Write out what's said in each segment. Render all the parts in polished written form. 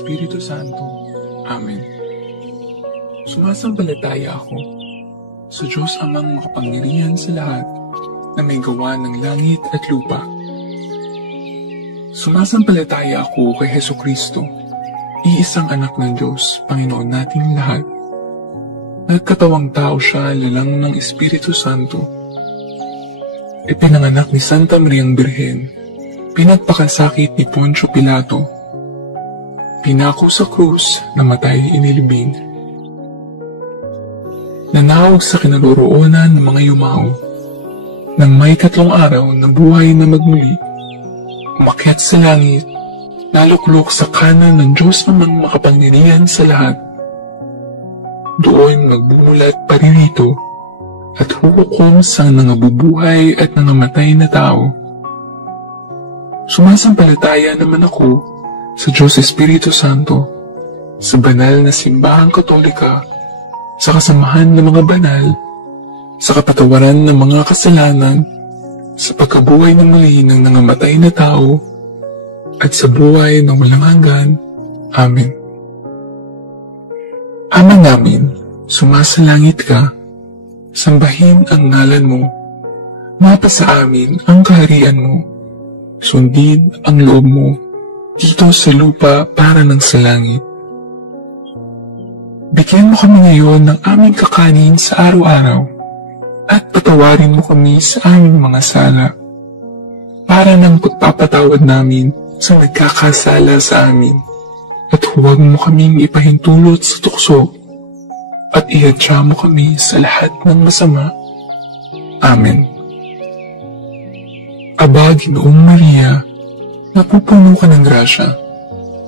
Espiritu Santo. Amen. Sumasampalataya ako sa Diyos Amang makapangyarihan sa lahat na may gawa ng langit at lupa. Sumasampalataya ako kay Hesukristo, iisang anak ng Diyos, Panginoon nating lahat. Nagkatawang tao siya lalang ng Espiritu Santo. Ipinanganak ni Santa Mariang Birhen, pinagpakasakit ni Poncio Pilato, pinako sa krus, namatay inilibing. Nanawag sa kinaroroonan ng mga yumao, nang may 3 araw na buhay na magmuli, umakyat sa langit, naluklok sa kanan ng Diyos Amang makapangyarihan sa lahat. Doon magbumulat paririto at huhukom sa nangabubuhay at nangamatay na tao. Sumasampalataya naman ako sa Diyos Espiritu Santo, sa banal na simbahang katolika, sa kasamahan ng mga banal, sa kapatawaran ng mga kasalanan, sa pagkabuhay ng muli ng nangamatay na tao, at sa buhay na walang hanggan. Amen. Ama namin, sumasalangit ka, sambahin ang ngalan mo, mapasa amin ang kaharian mo, sundin ang loob mo, dito sa lupa para ng sa langit. Bigyan mo kami ngayon ng aming kakanin sa araw-araw, at patawarin mo kami sa aming mga sala, para ng pagpapatawad namin sa nagkakasala sa amin, at huwag mo kaming ipahintulot sa tukso, at ihadya mo kami sa lahat ng masama. Amen. Aba, Ginoong Maria, napupuno ka ng grasya.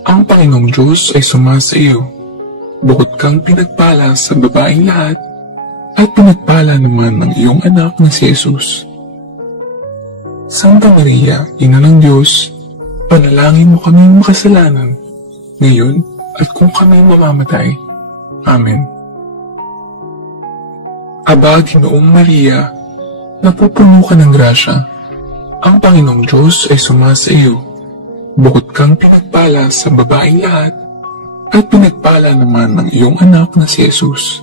Ang Panginoong Diyos ay sumasa iyo. Bukod kang pinagpala sa babaeng lahat, at pinagpala naman ng iyong anak na si Jesus. Santa Maria, Ina ng Diyos, panalangin mo kaming makasalanan, ngayon at kung kami mamamatay. Amen. Aba, Ginoong Maria, napupuno ka ng grasya. Ang Panginoong Diyos ay sumasa iyo. Bukod kang pinagpala sa babaeng lahat, at pinagpala naman ng iyong anak na si Jesus.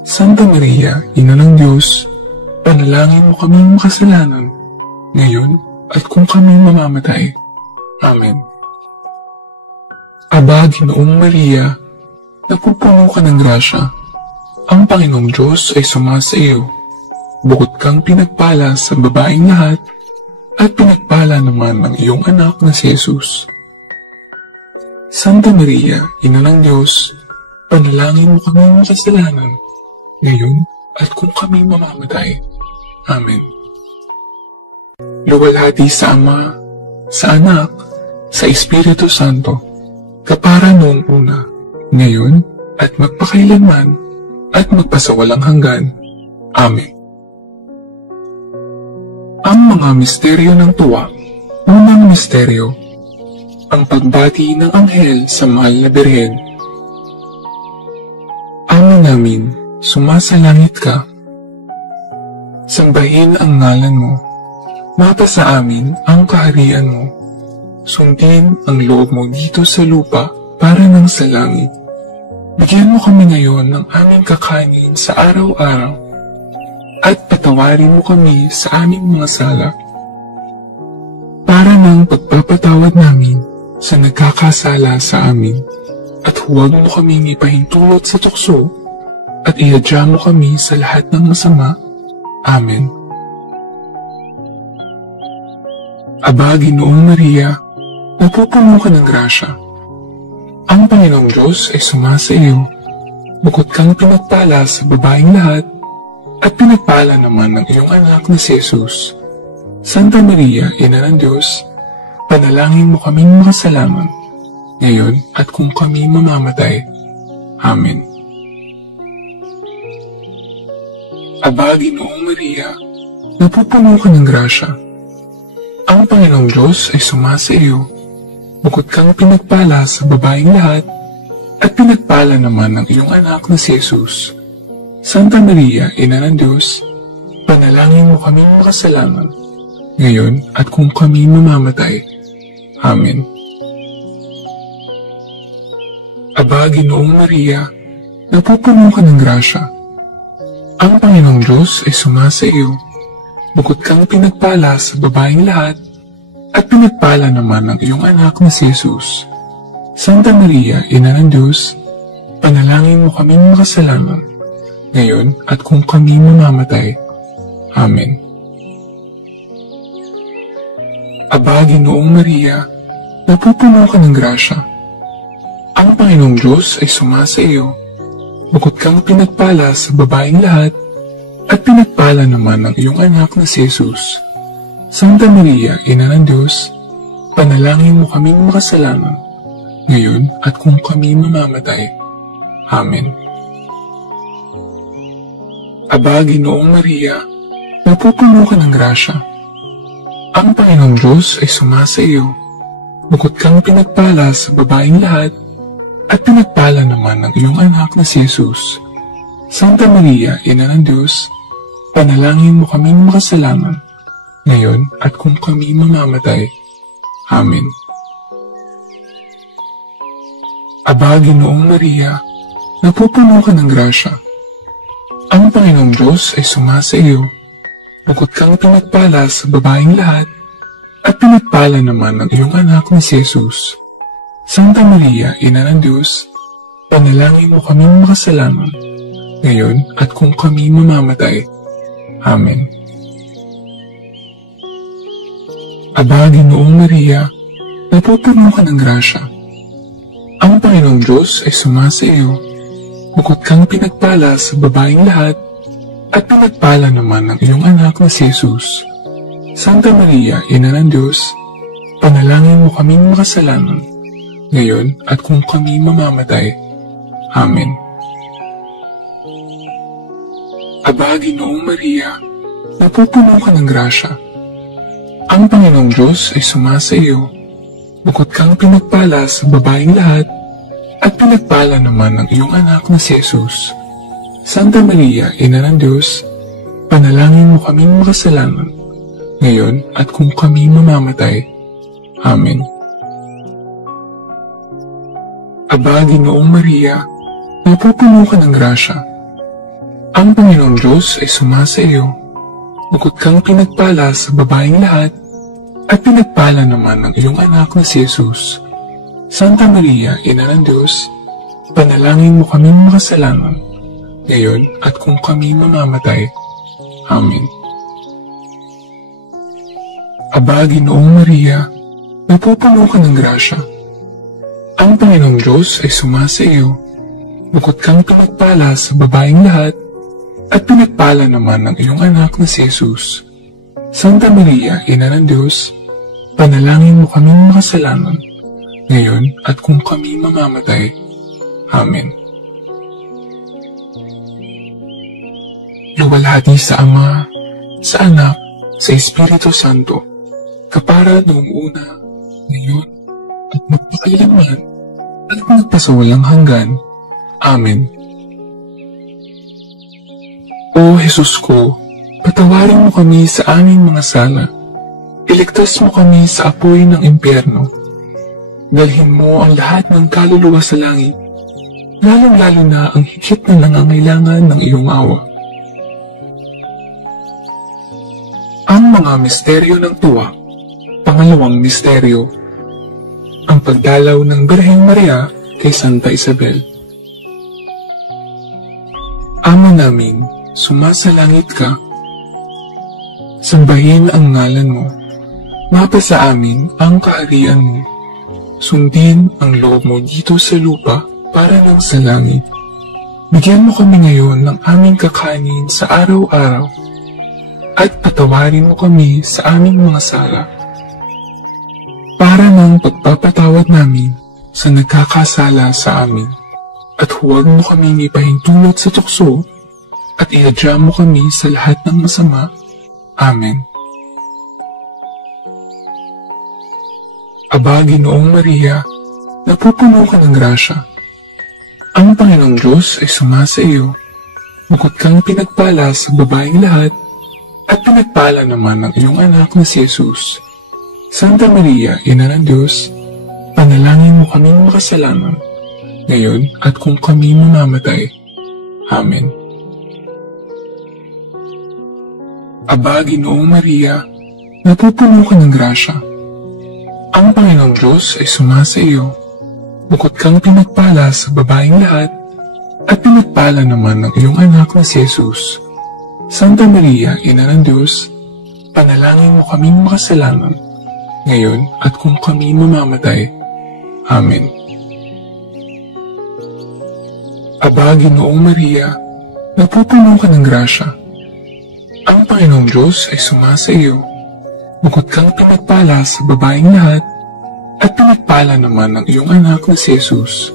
Santa Maria, Ina ng Diyos, panalangin mo kaming makasalanan, ngayon at kung kami mamamatay. Amen. Aba, Ginoong Maria, napupuno ka ng grasya. Ang Panginoong Diyos ay sumasa iyo. Bukod kang pinagpala sa babaeng lahat, at pinagpala naman ng iyong anak na si Jesus. Santa Maria, Ina ng Diyos, panalangin mo kami makasalanan, ngayon at kung kami mamamatay. Amen. Luwalhati sa Ama, sa Anak, sa Espiritu Santo, kapara noong una, ngayon at magpakailanman, at magpasawalang hanggan. Amen. Ang mga misteryo ng tuwa. Unang misteryo, ang pagbati ng anghel sa mahal na Birhen. Ama namin, sumasalangit ka. Sambahin ang ngalan mo. Mapasa amin ang kaharian mo. Sundin ang loob mo dito sa lupa para ng sa langit. Bigyan mo kami ngayon ng aming kakanin sa araw-araw, at patawarin mo kami sa aming mga sala, para ng pagpapatawad namin sa nagkakasala sa amin, at huwag mo kaming ipahintulot sa tukso, at ihadya mo kami sa lahat ng masama. Amen. Aba, Ginoong Maria, napupuno ka ng grasya. Ang Panginoong Diyos ay sumasa iyo. Bukod kang pinagpala sa babaeng lahat, at pinagpala naman ng iyong anak na si Jesus. Santa Maria, Ina ng Diyos, panalangin mo kaming makasalanan, ngayon at kung kami mamamatay. Amen. Aba, Ginoong Maria, napupuno ka ng grasya. Ang Panginoong Diyos ay sumasa iyo. Bukod kang pinagpala sa babaeng lahat, at pinagpala naman ng iyong anak na si Jesus. Santa Maria, Ina ng Diyos, panalangin mo kaming makasalanan, ngayon at kung kami mamamatay. Amen. Aba, Ginoong Maria, napupuno ka ng grasya. Ang Panginoong Diyos ay sumasa iyo. Bukod kang pinagpala sa babaeng lahat, at pinagpala naman ang iyong anak na si Jesus. Santa Maria, Ina ng Diyos, panalangin mo kaming makasalanan, ngayon at kung kami mamamatay. Amen. Aba, Ginoong Maria, napupuno ka ng grasya. Ang Panginoong Diyos ay sumasa iyo. Bukod kang pinagpala sa babaeng lahat, at pinagpala naman ang iyong anak na si Jesus. Santa Maria, Ina ng Diyos, panalangin mo kaming makasalanan, ngayon at kung kami mamamatay. Amen. Aba, Ginoong Maria, napupuno ka ng grasya. Ang Panginoong Diyos ay sumasa iyo. Bukod kang pinagpala sa babaeng lahat, at pinagpala naman ang iyong anak na si Jesus. Santa Maria, Ina ng Diyos, panalangin mo kaming makasalanan, ngayon at kung kami mamamatay. Amen. Aba, Ginoong Maria, napupuno ka ng grasya. Ang Panginoong Diyos ay sumasa iyo. Bukod kang pinagpala sa babaeng lahat, at pinagpala naman ang iyong anak na si Jesus. Santa Maria, Ina ng Diyos, panalangin mo kaming makasalanan, ngayon at kung kami mamamatay. Amen. Aba, Ginoong Maria, napupuno ka ng grasya. Ang Panginoong Diyos ay sumasa iyo. Bukod kang pinagpala sa babaeng lahat, at pinagpala naman ang iyong anak na si Jesus. Santa Maria, Ina ng Diyos, panalangin mo kaming makasalanan, ngayon at kung kami mamamatay. Amen. Aba, Ginoong Maria, napupuno ka ng grasya. Ang Panginoong Diyos ay sumasa iyo. Bukod kang pinagpala sa babaeng lahat, at pinagpala naman ang iyong anak na si Jesus. Santa Maria, Ina ng Diyos, panalangin mo kaming makasalanan, ngayon at kung kami mamamatay. Amen. Aba, Ginoong Maria, napupuno ka ng grasya. Ang Panginoong Diyos ay sumasa iyo. Bukod kang pinagpala sa babaeng lahat, at pinagpala naman ang iyong anak na si Jesus. Santa Maria, Ina ng Diyos, panalangin mo kaming makasalanan, ngayon at kung kami mamamatay. Amen. Aba, Ginoong Maria, napupuno ka ng grasya. Ang Panginoong Diyos ay sumasa iyo. Bukod kang pinagpala sa babaeng lahat, at pinagpala naman ang iyong anak na si Jesus. Santa Maria, Ina ng Diyos, panalangin mo kaming makasalanan, ngayon at kung kami mamamatay. Amen. Luwalhati sa Ama, sa Anak, sa Espiritu Santo, kapara noong una, ngayon, at magpakailanman, at magpasawalang hanggan. Amen. O Jesus ko, patawarin mo kami sa aming mga sala. Iligtas mo kami sa apoy ng impyerno. Dalhin mo ang lahat ng kaluluwa sa langit, lalong-lalo na ang higit na nangangailangan ng iyong awa. Ang mga misteryo ng tuwa. Pangalawang misteryo, ang pagdalaw ng Birheng Maria kay Santa Isabel. Ama namin, sumasalangit ka. Sambahin ang ngalan mo. Mapasa amin ang kaharian mo. Sundin ang loob mo dito sa lupa para ng sa langit. Bigyan mo kami ngayon ng aming kakanin sa araw-araw at patawarin mo kami sa aming mga sala para ng pagpapatawad namin sa nagkakasala sa amin. At huwag mo kaming ipahintulot sa tukso at iadya mo kami sa lahat ng masama. Amen. Aba, Ginoong Maria, napupuno ka ng grasya. Ang Panginoong Diyos ay sumasa iyo. Bukod kang pinagpala sa babaeng lahat, at pinagpala naman ang iyong anak na si Jesus. Santa Maria, Ina ng Diyos, panalangin mo kaming makasalanan, ngayon at kung kami mamamatay. Amen. Aba, Ginoong Maria, napupuno ka ng grasya. Ang Panginoong Diyos ay sumasa iyo. Bukod kang pinagpala sa babaeng lahat, at pinagpala naman ng iyong anak na si Jesus. Santa Maria, Ina ng Diyos, panalangin mo kaming makasalanan, ngayon at kung kami mamamatay. Amen. Aba, Ginoong Maria, napupuno ka ng grasya. Ang Panginoong Diyos ay sumasa iyo. Bukod kang pinagpala sa babaeng lahat, at pinagpala naman ng iyong anak na si Jesus.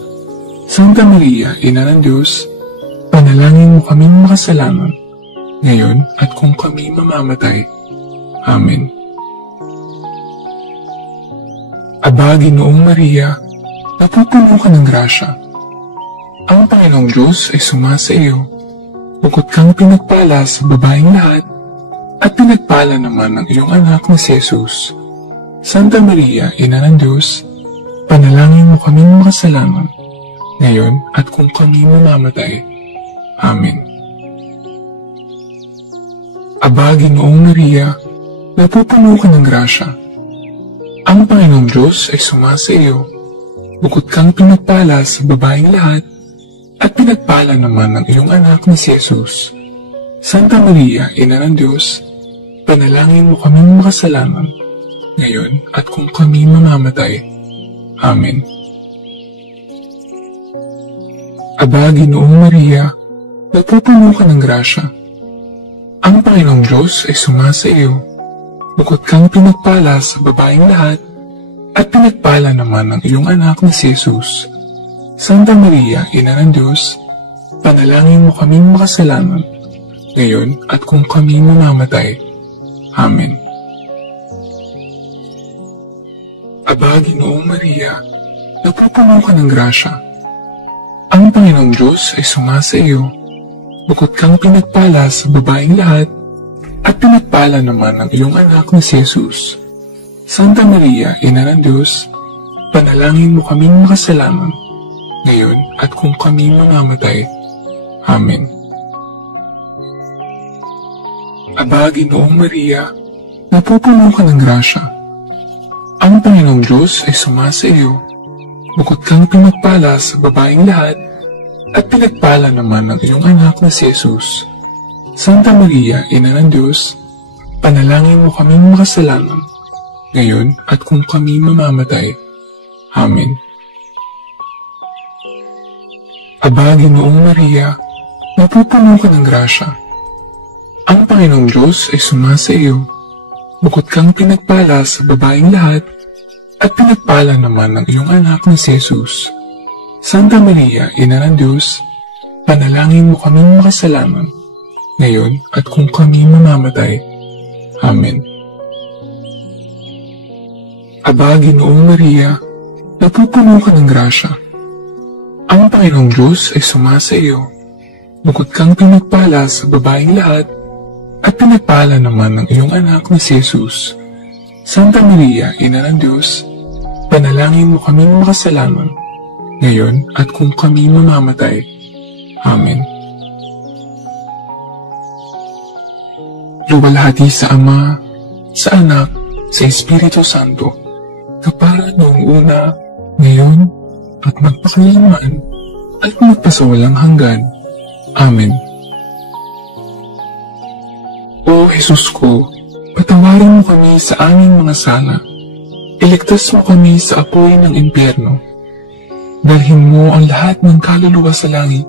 Santa Maria, Ina ng Diyos, panalangin mo kaming makasalanan, ngayon at kung kami mamamatay. Amen. Aba, Ginoong Maria, napupuno ka ng grasya. Ang Panginoong Diyos ay sumasa iyo. Bukod kang pinagpala sa babaeng lahat, at pinagpala naman ng iyong anak na si Jesus. Santa Maria, Ina ng Diyos, panalangin mo kaming makasalanan, ngayon at kung kami mamamatay. Amen. Aba, Ginoong Maria, napupuno ka ng grasya. Ang Panginoong Diyos ay sumasa iyo. Bukod kang pinagpala sa babaeng lahat, at pinagpala naman ng iyong anak na si Jesus. Santa Maria, Ina ng Diyos, panalangin mo kaming makasalanan, ngayon at kung kami mamamatay. Amen. Aba, Ginoong Maria, napupuno ka ng grasya. Ang Panginoong Diyos ay sumasa iyo. Bukod kang pinagpala sa babaeng lahat, at pinagpala naman ng iyong anak na si Jesus. Santa Maria, Ina ng Diyos, panalangin mo kaming makasalanan, ngayon at kung kami mamamatay. Amen. Aba, Ginoong Maria, napupuno ka ng grasya. Ang Panginoong Diyos ay sumasa iyo. Bukod kang pinagpala sa babaeng lahat, at pinagpala naman ng iyong anak na si Jesus. Santa Maria, Ina ng Diyos, panalangin mo kaming makasalanan, ngayon at kung kami mamamatay. Amen. Aba, Ginoong Maria, napupuno ka ng grasya. Ang Panginoong Diyos ay sumasa iyo. Bukod kang pinagpala sa babaeng lahat, at pinagpala naman ng iyong anak na si Jesus. Santa Maria, Ina ng Diyos, panalangin mo kaming makasalanan, ngayon at kung kami mamamatay. Amen. Aba, Ginoong Maria, napupuno ka ng grasya. Ang Panginoong Diyos ay sumasa iyo. Bukod kang pinagpala sa babaeng lahat, at pinagpala naman ng iyong anak na si Jesus. Santa Maria, Ina ng Diyos, panalangin mo kaming makasalanan, ngayon at kung kami mamamatay. Amen. Aba, Ginoong Maria, napupuno ka ng grasya. Ang Panginoong Diyos ay sumasa iyo. Bukod kang pinagpala sa babaeng lahat, at pinagpala naman ng iyong anak na si Jesus. Santa Maria, Ina ng Diyos, panalangin mo kaming makasalanan, ngayon at kung kami mamamatay. Amen. Luwalhati sa Ama, sa Anak, sa Espiritu Santo, kapara noong una, ngayon, at magpakailanman, at magpasawalang hanggan. Amen. O Jesus ko, patawarin mo kami sa aming mga sala. Iligtas mo kami sa apoy ng impyerno. Dalhin mo ang lahat ng kaluluwa sa langit,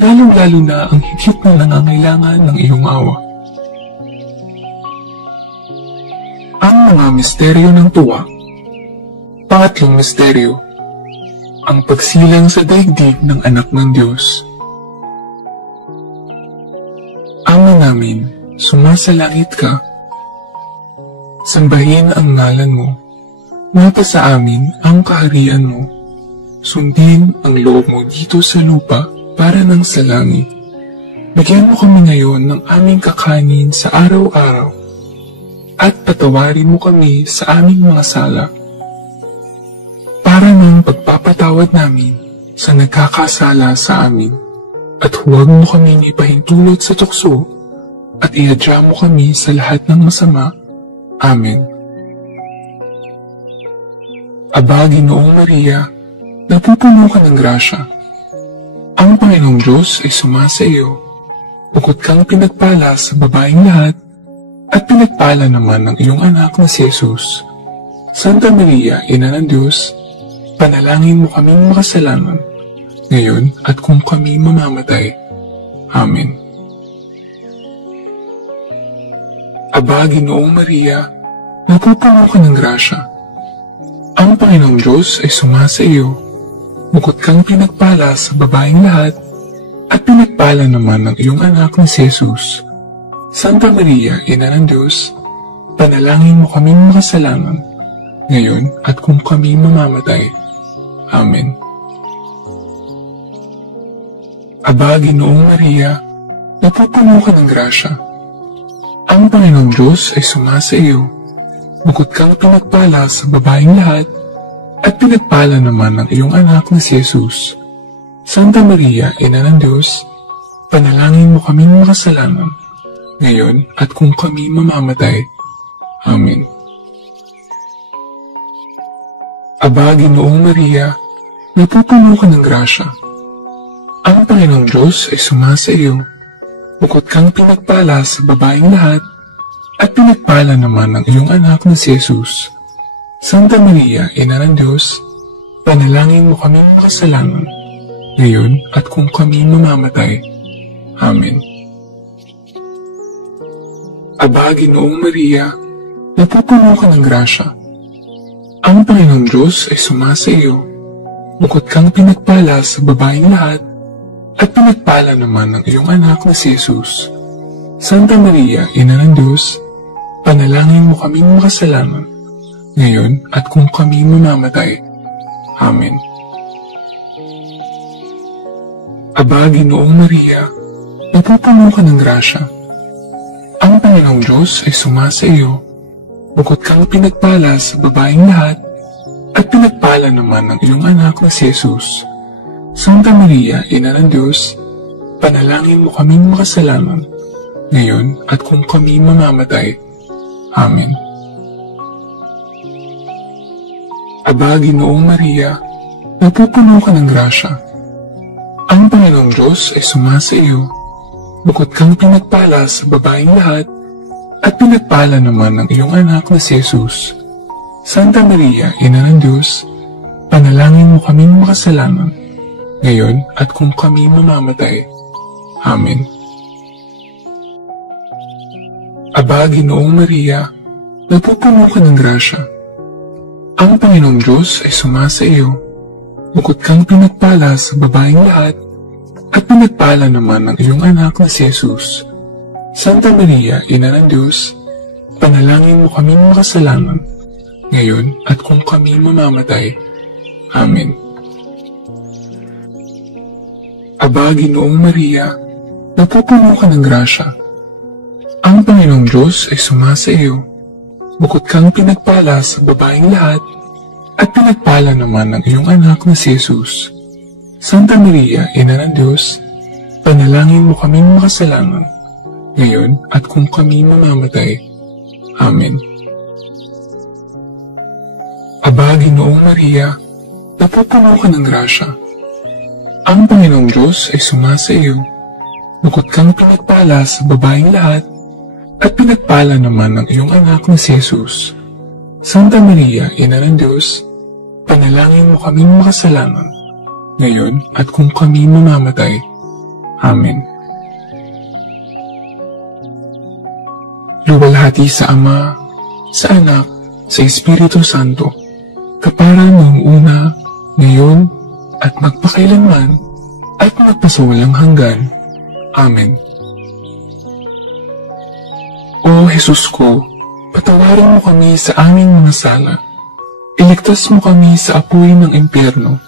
lalong-lalo na ang higit na nangangailangan ng iyong awa. Ang mga misteryo ng tuwa. Pangatlong misteryo, ang pagsilang sa daigdig ng anak ng Diyos. Ama namin, sumasalangit ka. Sambahin ang ngalan mo. Mapasa amin ang kaharian mo. Sundin ang loob mo dito sa lupa para nang sa langit. Bigyan mo kami ngayon ng aming kakanin sa araw-araw, at patawarin mo kami sa aming mga sala, para ng pagpapatawad namin sa nagkakasala sa amin, at huwag mo kaming ipahintulot sa tukso, at iadya mo kami sa lahat ng masama. Amen. Aba, Ginoong Maria, napupuno ka ng grasya. Ang Panginoong Diyos ay sumasa iyo. Bukod kang pinagpala sa babaeng lahat, at pinagpala naman ng iyong anak na si Jesus. Santa Maria, Ina ng Diyos, panalangin mo kaming makasalanan, ngayon at kung kami mamamatay. Amen. Aba, Ginoong Maria, napupuno ka ng grasya. Ang Panginoong Diyos ay sumasa iyo. Bukod kang pinagpala sa babaeng lahat, at pinagpala naman ng iyong anak na si Jesus. Santa Maria, Ina ng Diyos, panalangin mo kaming makasalanan, ngayon at kung kami mamamatay. Amen. Aba, Ginoong Maria, napupuno ka ng grasya. Ang Panginoong Diyos ay sumasa iyo. Bukod kang pinagpala sa babaeng lahat, at pinagpala naman ng iyong anak na si Jesus. Santa Maria, Ina ng Diyos, panalangin mo kaming makasalanan, ngayon at kung kami mamamatay. Amen. Aba, Ginoong Maria, napupuno ka ng grasya. Ang Panginoong Diyos ay sumasa iyo. Bukod kang pinagpala sa babaeng lahat, at pinagpala naman ng iyong anak na si Jesus. Santa Maria, Ina ng Diyos, panalangin mo kaming makasalanan, ngayon at kung kami mamamatay. Amen. Aba, Ginoong Maria, napupuno ka ng grasya. Ang Panginoong Diyos ay sumasa iyo. Bukod kang pinagpala sa babaeng lahat, at pinagpala naman ng iyong anak na si Jesus. Santa Maria, Ina ng Diyos, panalangin mo kaming makasalanan, ngayon at kung kami mamamatay. Amen. Aba, Ginoong Maria, napupuno ka ng grasya. Ang Panginoong Diyos ay sumasa iyo. Bukod kang pinagpala sa babaeng lahat, at pinagpala naman ng iyong anak na si Jesus. Santa Maria, Ina ng Diyos, panalangin mo kaming makasalanan, ngayon at kung kami mamamatay. Amen. Aba, Ginoong Maria, napupuno ka ng grasya. Ang Panginoong Diyos ay sumasa iyo. Bukod kang pinagpala sa babaeng lahat, at pinagpala naman ng iyong anak na si Jesus. Santa Maria, Ina ng Diyos, panalangin mo kaming makasalanan, ngayon at kung kami mamamatay. Amen. Aba, Ginoong Maria, napupuno ka ng grasya. Ang Panginoong Diyos ay sumasa iyo. Bukod kang pinagpala sa babaeng lahat, at pinagpala naman ng iyong anak na si Jesus. Santa Maria, Ina ng Diyos, panalangin mo kaming makasalanan, ngayon at kung kami mamamatay. Amen. Aba, Ginoong Maria, napupuno ka ng grasya. Ang Panginoong Diyos ay sumasa iyo. Bukod kang pinagpala sa babaeng lahat, at pinagpala naman ng iyong anak na si Jesus. Santa Maria, Ina ng Diyos, panalangin mo kaming makasalanan, ngayon at kung kami mamamatay. Amen. Aba, Ginoong Maria, napupuno ka ng grasya. Ang Panginoong Diyos ay sumasa iyo. Bukod kang pinagpala sa babaeng lahat, at pinagpala naman ng iyong anak na si Jesus. Santa Maria, Ina ng Diyos, panalangin mo kaming makasalanan, ngayon at kung kami mamamatay. Amen. Luwalhati sa Ama, sa Anak, sa Espiritu Santo, kapara noong una, ngayon, at magpakailanman, at magpasawalang hanggan. Amen. O Jesus ko, patawarin mo kami sa aming mga sala. Iligtas mo kami sa apoy ng impyerno.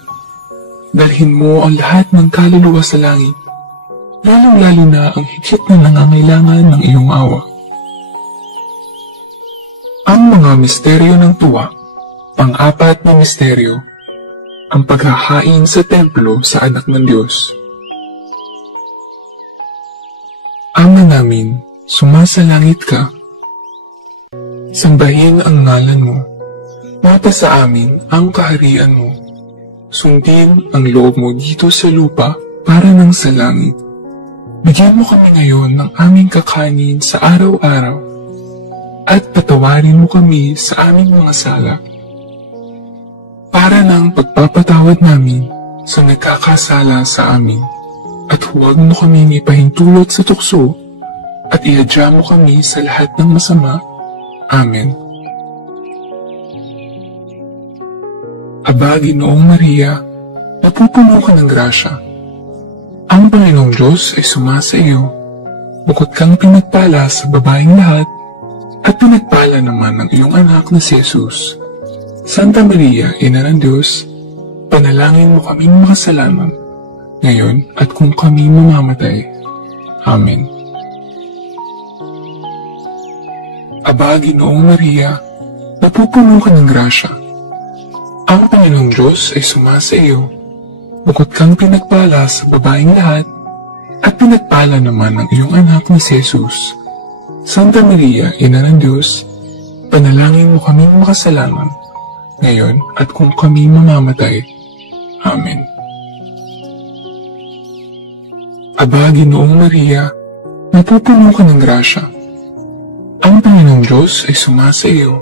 Dalhin mo ang lahat ng kaluluwa sa langit, lalong-lalo na ang higit na nangangailangan ng iyong awa. Ang mga misteryo ng tuwa. Pang-apat na misteryo, ang paghahain sa templo sa anak ng Diyos. Ama namin, sumasalangit ka. Sambahin ang ngalan mo. Mata sa amin ang kaharian mo. Sundin ang loob mo dito sa lupa para ng sa langit. Bigyan mo kami ngayon ng aming kakanin sa araw-araw. At patawarin mo kami sa aming mga sala. Para ng pagpapatawad namin sa nagkakasala sa amin. At huwag mo kaming ipahintulot sa tukso at ihadya mo kami sa lahat ng masama. Amen. Aba, Ginoong Maria, napupuno ka ng grasya. Ang Panginoong Diyos ay sumasa iyo. Bukod kang pinagpala sa babaeng lahat, at pinagpala naman ng iyong anak na si Jesus. Santa Maria, Ina ng Diyos, panalangin mo kaming makasalanan, ngayon at kung kami mamamatay. Amen. Aba, Ginoong Maria, napupuno ka ng grasya. Ang Panginoong Diyos ay sumasa iyo. Bukod kang pinagpala sa babaeng lahat, at pinagpala naman ng iyong anak na si Jesus. Santa Maria, Ina ng Diyos, panalangin mo kaming makasalanan, ngayon at kung kami mamamatay. Amen. Aba, Ginoong Maria, napupuno ka ng grasya. Ang Panginoong Diyos ay sumasa iyo.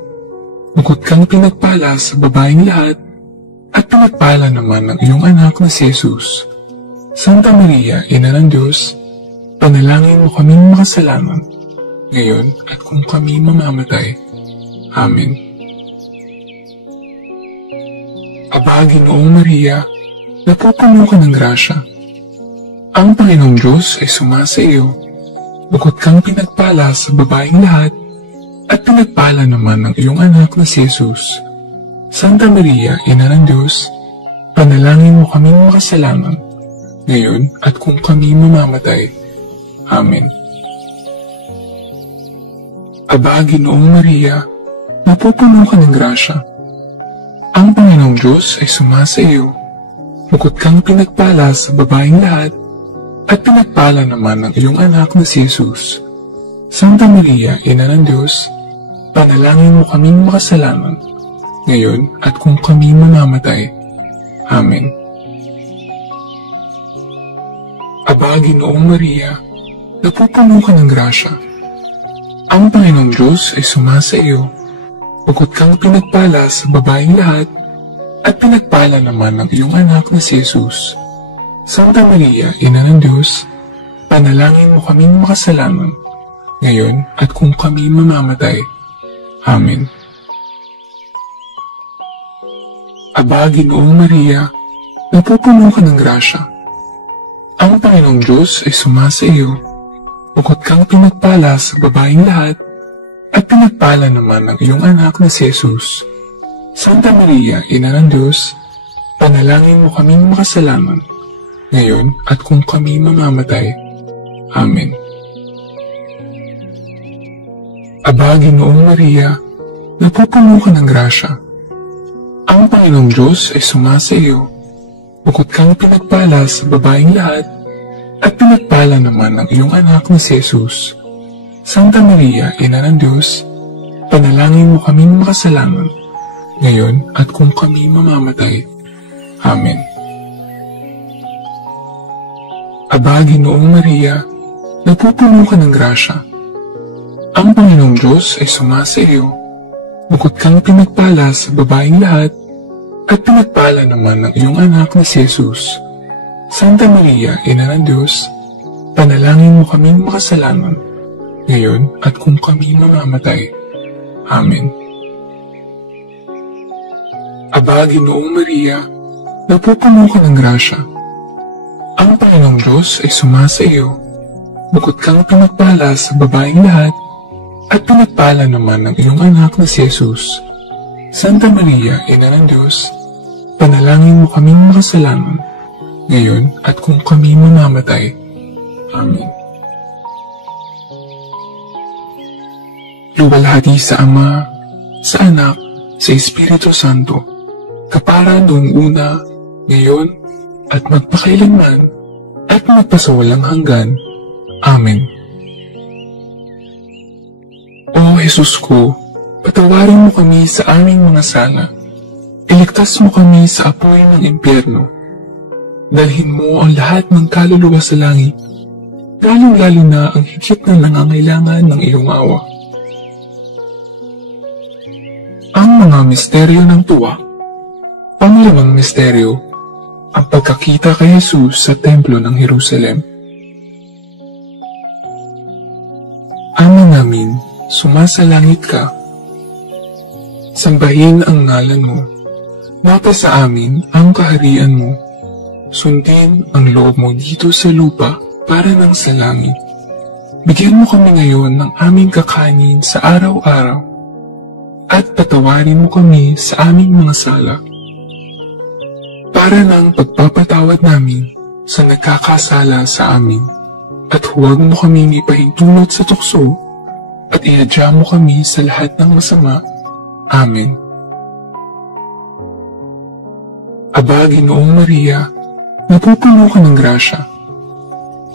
Bukod kang pinagpala sa babaeng lahat, at pinagpala naman ng iyong anak na si Jesus. Santa Maria, Ina ng Diyos, panalangin mo kaming makasalanan, ngayon at kung kami mamamatay. Amen. Aba, Ginoong Maria, napupuno ka ng grasya. Ang Panginoong Diyos ay sumasa iyo. Bukod kang pinagpala sa babaeng lahat, at pinagpala naman ng iyong anak na si Jesus. Santa Maria, Ina ng Diyos, panalangin mo kaming makasalanan, ngayon at kung kami mamamatay. Amen. Aba, Ginoong Maria, napupuno ka ng grasya. Ang Panginoong Diyos ay sumasa iyo. Bukod kang pinagpala sa babaeng lahat, at pinagpala naman ng iyong anak na si Jesus. Santa Maria, Ina ng Diyos, panalangin mo kaming makasalanan, ngayon at kung kami mamamatay. Amen. Aba, Ginoong Maria, napupuno ka ng grasya. Ang Panginoong Diyos ay sumasa iyo. Bukod kang pinagpala sa babaeng lahat, at pinagpala naman ng iyong anak na si Jesus. Santa Maria, Ina ng Diyos, panalangin mo kaming makasalanan, ngayon at kung kami mamamatay. Amen. Aba, Ginoong Maria, napupuno ka ng grasya. Ang Panginoong Diyos ay sumasa iyo. Bukod kang pinagpala sa babaeng lahat, at pinagpala naman ng iyong anak na si Jesus. Santa Maria, Ina ng Diyos, panalangin mo kaming makasalanan, ngayon at kung kami mamamatay. Amen. Aba, Ginoong Maria, napupuno ka ng grasya. Ang Panginoong Diyos ay sumasa iyo. Bukod kang pinagpala sa babaeng lahat, at pinagpala naman ng iyong anak na si Jesus. Santa Maria, Ina ng Diyos, panalangin mo kaming makasalanan, ngayon at kung kami mamamatay. Amen. Aba, Ginoong Maria, napupuno ka ng grasya. Ang Panginoong Diyos ay sumasa iyo. Bukod kang pinagpala sa babaeng lahat, at pinagpala naman ng iyong anak na si Jesus. Santa Maria, Ina ng Diyos, panalangin mo kaming makasalanan, ngayon at kung kami mamamatay. Amen. Aba, Ginoong Maria, napupuno ka ng grasya. Ang Panginoong Diyos ay sumasa iyo. Bukod kang pinagpala sa babaeng lahat, at pinagpala naman ng iyong anak na si Jesus. Santa Maria, Ina ng Diyos, panalangin mo kaming makasalanan, ngayon at kung kami mamamatay. Amen. Luwalhati sa Ama, sa Anak, sa Espiritu Santo, kapara noong una, ngayon at magpakailanman, at magpasawalang hanggan. Amen. O Jesus ko, patawarin mo kami sa aming mga sala. Iligtas mo kami sa apoy ng impyerno. Dalhin mo ang lahat ng kaluluwa sa langit, lalong-lalo na ang higit na nangangailangan ng iyong awa. Ang mga misteryo ng tuwa. Panglimang misteryo, ang pagkakita kay Jesus sa templo ng Jerusalem. Ama namin, sumasalangit ka. Sambahin ang ngalan mo. Mapasa amin ang kaharian mo. Sundin ang loob mo dito sa lupa para nang sa langit. Bigyan mo kami ngayon ng aming kakanin sa araw-araw at patawarin mo kami sa aming mga sala para nang pagpapatawad namin sa nagkakasala sa amin. At huwag mo kaming ipahintulot sa tukso at iadya mo kami sa lahat ng masama. Amen. Aba, Ginoong Maria, napupuno ka ng grasya.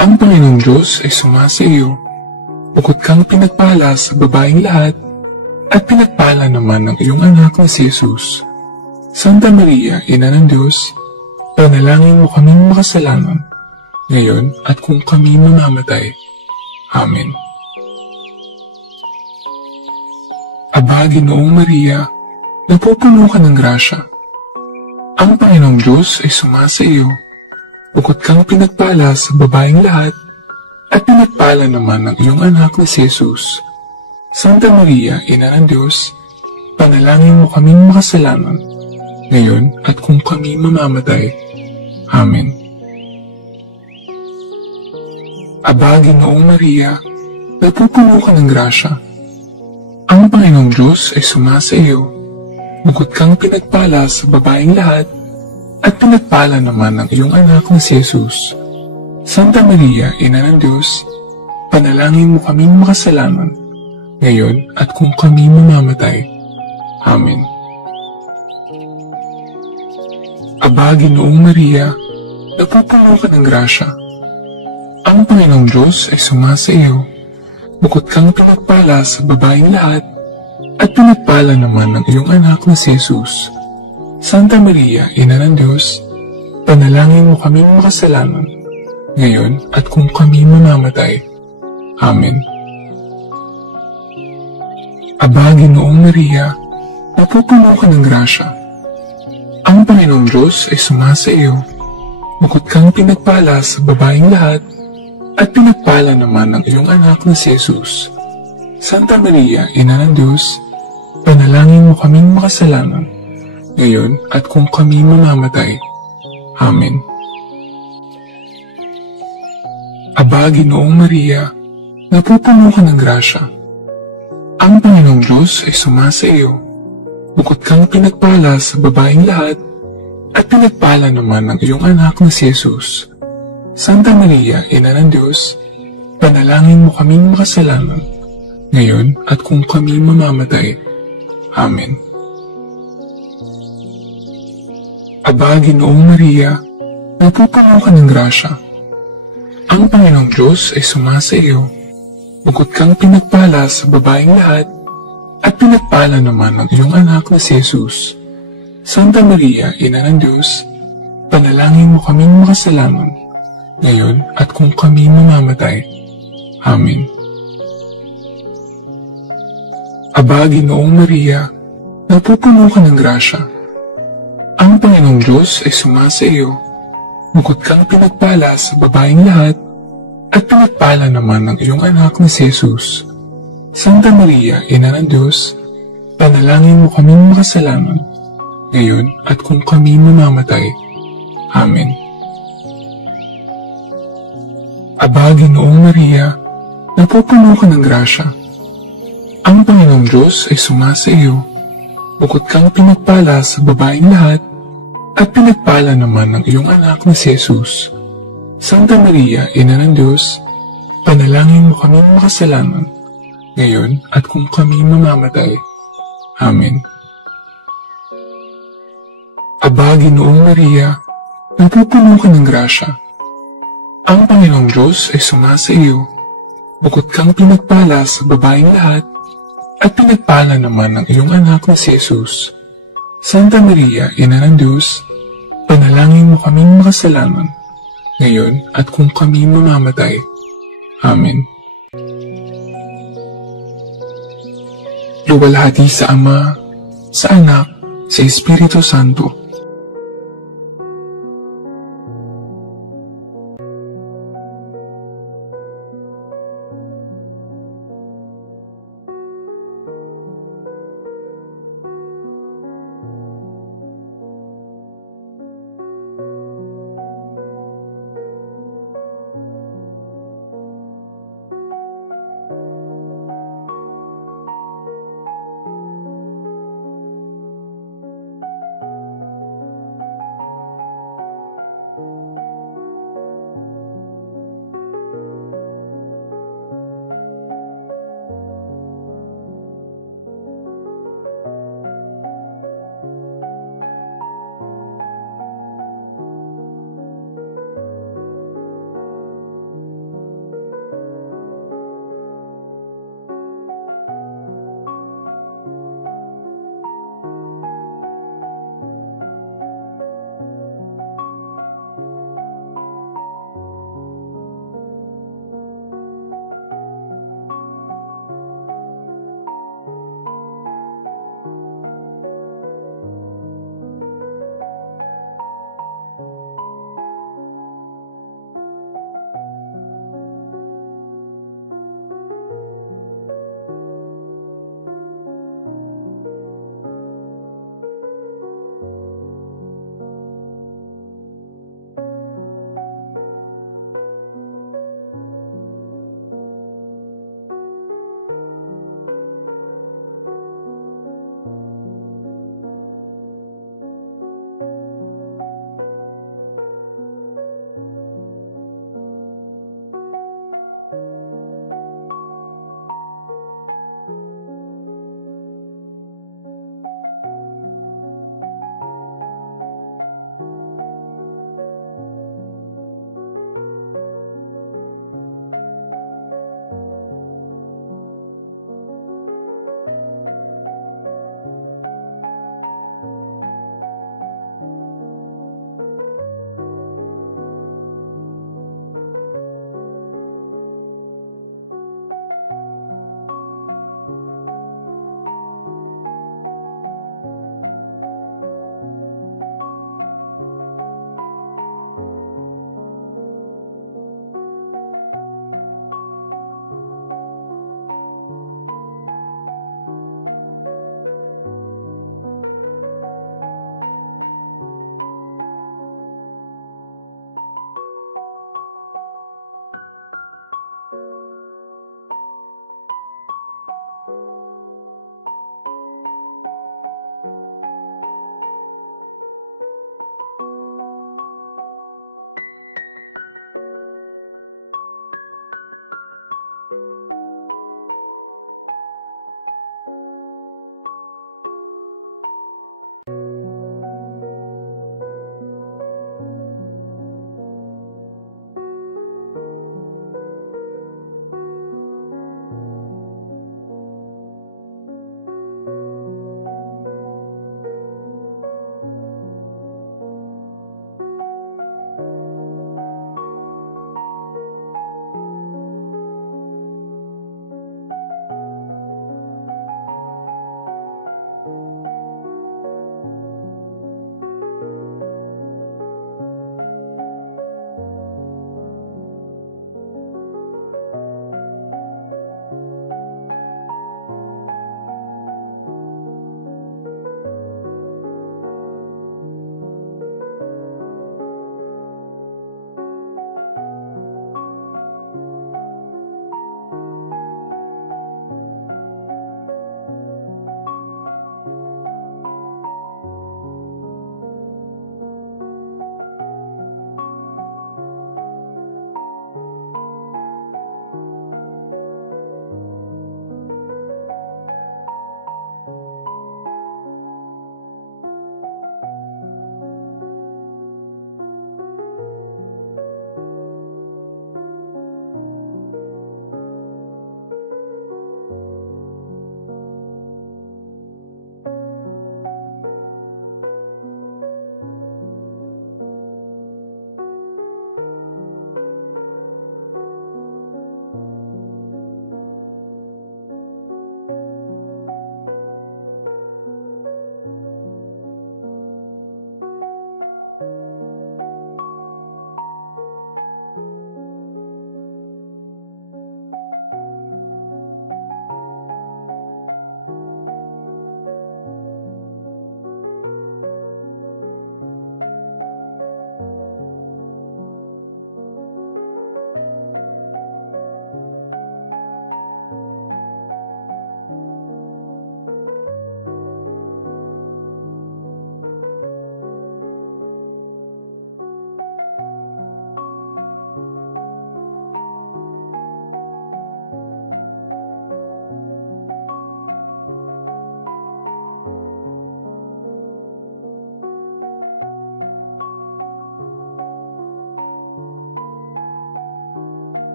Ang Panginoong Diyos ay sumasa iyo. Bukod kang pinagpala sa babaeng lahat, at pinagpala naman ng iyong anak na si Jesus. Santa Maria, Ina ng Diyos, panalangin mo kaming makasalanan, ngayon at kung kami mamamatay. Amen. Aba, Ginoong Maria, napupuno ka ng grasya. Ang Panginoong Diyos ay sumasa iyo. Bukod kang pinagpala sa babaeng lahat, at pinagpala naman ng iyong anak na si Jesus. Santa Maria, Ina ng Diyos, panalangin mo kaming makasalanan, ngayon at kung kami mamamatay. Amen. Aba, Ginoong Maria, napupuno ka ng grasya. Ang Panginoong Diyos ay sumasa iyo. Bukod kang pinagpala sa babaeng lahat, at pinagpala naman ng iyong anak na si Jesus. Santa Maria, Ina ng Diyos, panalangin mo kaming makasalanan, ngayon at kung kami mamamatay. Amen. Aba, Ginoong Maria, napupuno ka ng grasya. Ang Panginoong Diyos ay sumasa iyo. Bukod kang pinagpala sa babaeng lahat, at pinagpala naman ng iyong anak na si Jesus. Santa Maria, Ina ng Diyos, panalangin mo kaming makasalanan, ngayon at kung kami mamamatay. Amen. Aba, Ginoong Maria, napupuno ka ng grasya. Ang Panginoong Diyos ay sumasa iyo. Bukod kang pinagpala sa babaeng lahat, at pinagpala naman ng iyong anak na si Jesus. Santa Maria, Ina ng Diyos, panalangin mo kaming makasalanan, ngayon at kung kami mamamatay. Amen. Aba, Ginoong Maria, napupuno ka ng grasya. Ang Panginoong Diyos ay sumasa iyo. Bukod kang pinagpala sa babaeng lahat, at pinagpala naman ng iyong anak na si Jesus. Santa Maria, Ina ng Diyos, panalangin mo kaming makasalanan, ngayon at kung kami mamamatay. Amen. Aba, Ginoong Maria, napupuno ka ng grasya. Ang Panginoong Diyos ay sumasa iyo. Bukod kang pinagpala sa babaeng lahat, at pinagpala naman ng iyong anak na si Jesus. Santa Maria, Ina ng Diyos, panalangin mo kaming makasalanan, ngayon at kung kami mamamatay. Amen. Aba, Ginoong Maria, napupuno ka ng grasya. Ang Panginoong Diyos ay sumasa iyo. Bukod kang pinagpala sa babaeng lahat, at pinagpala naman ng iyong anak na si Jesus. Santa Maria, Ina ng Diyos, panalangin mo kaming makasalanan, ngayon at kung kami mamamatay. Amen. Aba, Ginoong Maria, napupuno ka ng grasya. Ang Panginoong Diyos ay sumasa iyo. Bukod kang pinagpala sa babaeng lahat, at pinagpala naman ng iyong anak na si Jesus. Santa Maria, Ina ng Diyos, panalangin mo kaming makasalanan, ngayon at kung kami mamamatay. Amen. Aba, Ginoong Maria, napupuno ka ng grasya. Ang Panginoong Diyos ay sumasa iyo. Bukod kang pinagpala sa babaeng lahat, at pinagpala naman ng iyong anak na si Jesus. Santa Maria, Ina ng Diyos, panalangin mo kaming makasalanan, ngayon at kung kami mamamatay. Amen. Luwalhati sa Ama, sa Anak, sa Espiritu Santo,